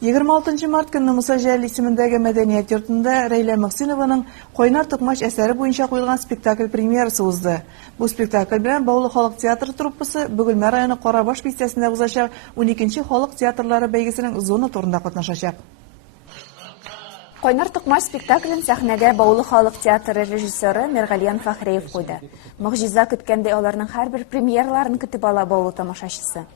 26 март көнне Муса Жәлил исемендәге мәдәният йортында Рәйлә Мөхсинованың «Кайнар токмаш» әсәре буенча куелган спектакль премьерасы узды. Бу спектакль белән Баулы халык театры труппасы Бөгелмә районы Карабаш бистәсендә узачак 12нче халык театрлары бәйгесенең зона турында катнашачак. Кайнар токмаш спектаклен сәхнәгә Баулы халык театры режиссеры Миргалиян Фахреев куйды. Мөгъҗиза көткәндәй аларның һәрбер премьераларын көтеп ала Баулы тамашачысы.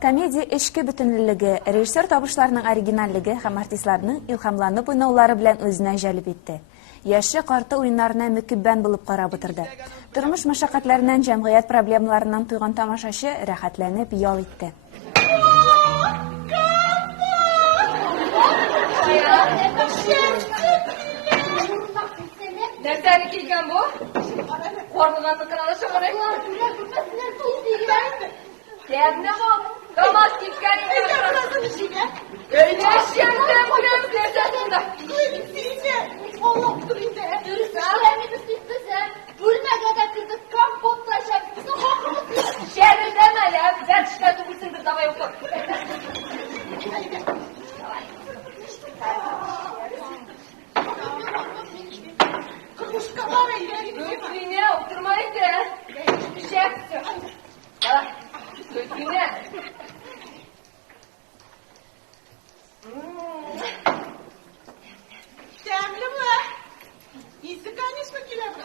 Комедия эшке бөтенлеге, режиссер табышларының оригиналлеге һәм артистларның илһамланып уйнаулары белән үзенә җәлеп итте. Яше карты уеннарына мөкиббән булып карап утырды. Тормыш мәшәкатьләреннән, җәмгыять проблемаларыннан туйган тамашачы рәхәтләнеп ял итте. Нәрсәне килгән бу? Корныганны кыраны шыгырыйлар. Дәрне бу? Камас киткән инде. Яшәсәм белән нәрсәсендә. Аллах турында. Дөресәләме дистәсәм, бүлмәгә дә кирдек компот ташап. Шәһәрдә мәлә, зәтшкә түгелсеңдер давай укып. Көтүне утырмайды. Шәксә. Көтүне. Тәмлеме? Исе, конечно, киләме?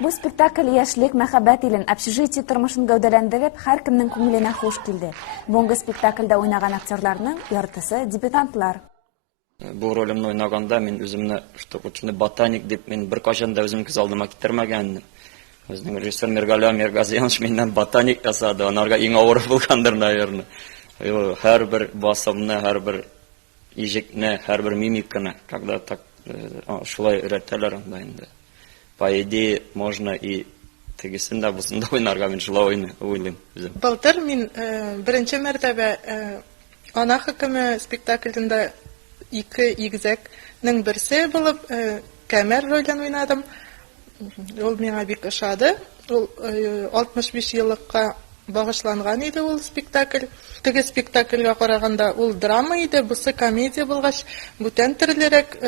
Бу спектакль яшьлек, мәхәббәт илен, общежитие тормышын гәүдәләндереп, һәркемнең күңеленә хуш килде. Буңгы спектакльдә уйнаган актерларның яртысы дебютантлар. Бу ролемне уйнаганда мин үземне ученый ботаник дип мин бер качан да үзем күз алдыма китермәгәнмен. Безнең режиссер Миргалия Миргазиянович миннән ботаник ясады. Анарга иң авыр булгандыр, наверное. Һәрбер басымны, һәрбер ижекне, һәрбер мимиканы, когда так шулай өйрәтәләр анда инде. По идее, можно и тегесен дә бусын да уйнарга мин шулай уйлыйм үзем. Былтыр мин беренче мәртәбә Ана хөкеме спектаклендә ике игезәкнең берсе булып Кәмәр ролен уйнадым. Ул миңа бик ошады. Ул 65 еллыкка багышланган иде ул спектакль. Теге спектакльгә караганда ул драма иде, бусы комедия булгач, бүтән төрлерәк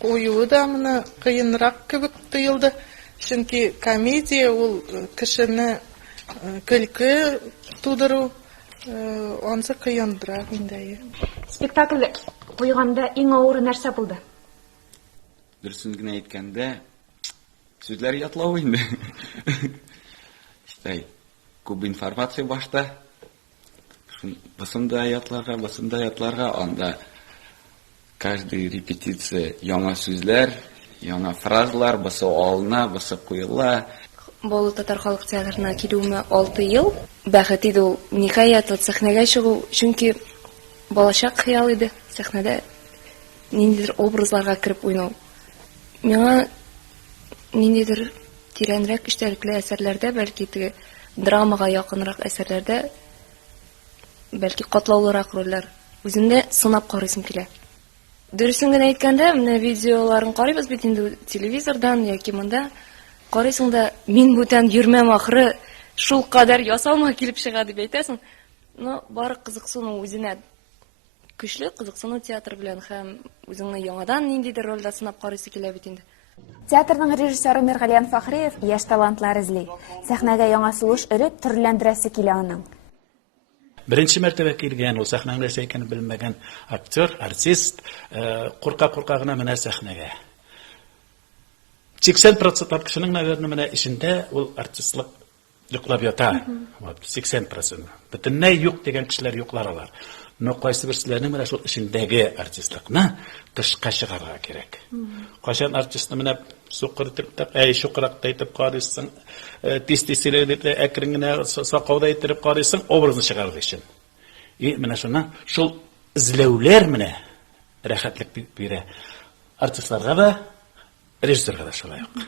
куюы да моны кыенрак кебек тоелды. Чөнки комедия ул кешене көлке тудыру онсы кыенрак инде. Спектакль куйганда иң авыр нәрсә булды? Дөресен генә әйткәндә, сүзләр ятлау инде. Штай, күп информация башта. Басында ятларга, анда каждый репетиция яңа сүзләр, яңа фразалар, басы алына, басы куела. Баулы татар халык театрына килүемә 6 ел. Бәхет иде ул. Ниһаять сәхнәгә чыгу, чөнки балачак хыял иде. Сәхнәдә ниндидер образларга кирип уйнау. Миңа ниндидер тирәнрәк эчтәлекле әсәрләрдә, бәлки теге драмага якынрак әсәрләрдә, бәлки катлаулырак рольләр үземдә сынап карыйсым килә. Дөресен генә әйткәндә, менә видеоларын карыйбыз бит инде телевизордан яки монда. Карыйсың да, мин бүтән йөрмәм ахры, шул кадәр ясалма килеп чыга дип әйтәсең. Но бары кызыксыну үзенә көчле кызыксыну театр белән һәм үзеңне яңадан ниндидер рольдә сынап карыйсы килә бит инде. Театрның режиссеры Миргалиян Фахреев яшь талантлар эзли. Сәхнәгә яңа сулыш өреп, төрләндерәсе килә аның. Беренче мәртәбә килгән, ул сәхнәдә нәрсә икәнен белмәгән актер, артист, курка гына менә сәхнәгә. 80% кешенең, наверное, менә ишендә ул артистлык йоклап ята. 80%. Бөтенләй юк дигән кешеләр юклар алар. Но кайсы берсезләрнең менә шул эчендәге артистлыкны тышка чыгарга кирәк. Кайчан артистны менә сукыр итеп, шукракта итеп карыйсың, тиз-тиз дип әкрен генә сакауда итеп карыйсың, образны чыгарыр өчен. И менә шул изләүләр менә рәхәтлек бирә. Артистларга да, режиссерга да шулай ук.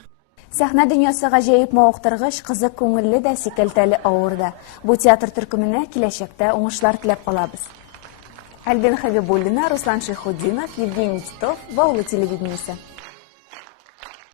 Сәхнә дөньясы гаҗәеп мавыктыргыч, кызык күңелле дә, сикәлтәле авыр да. Бу театр төркеменә киләчәктә уңышлар теләп калабыз. Альбин Хабибуллина, Руслан Шейхутдинов, Евгений Титов, Баулы телевидениесе.